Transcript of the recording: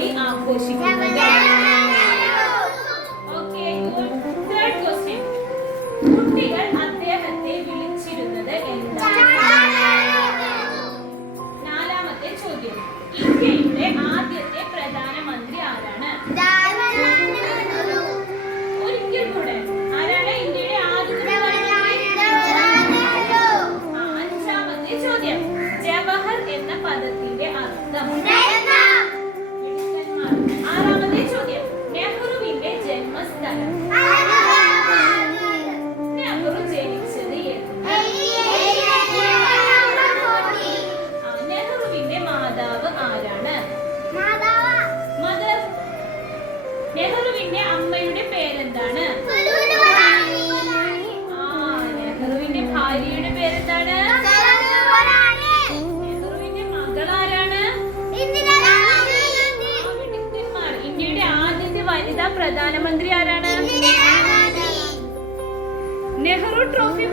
ദിനമായി ആഘോഷിക്കുന്നത്? Okay, good. Third question. കുട്ടികൾ അദ്ദേഹത്തെ വിളിച്ചിരുന്നത് എന്താണ്? നാലാമത്തെ ചോദ്യം. ഇന്ത്യയുടെ ആദ്യത്തെ പ്രധാനമന്ത്രി ആരാണ്? ഒരിക്കൽ കൂടെ, ആരാണ് ഇന്ത്യയുടെ ആദ്യത്തെ പ്രധാനമന്ത്രി? അഞ്ചാമത്തെ ചോദ്യം. ജവഹർ എന്ന പദത്തിന്റെ അർത്ഥം? ആറാമത്തെ ചോദ്യം. നെഹ്റുവിന്റെ ജന്മസ്ഥലം? നെഹ്റു ജനിച്ചത് നെഹ്റുവിന്റെ മാതാവ് ആരാണ്? മദർ. നെഹ്റുവിന്റെ അമ്മയുടെ പേരെന്താണ്? നെഹ്റുവിന്റെ ഭാര്യയുടെ പേരെന്താണ്? നെഹ്റുവിന്റെ മകളാരാണ്? ഇന്ത്യയുടെ ആദ്യത്തെ വനിതാ പ്രധാനമന്ത്രി ആരാണ്? നെഹ്റു ട്രോഫി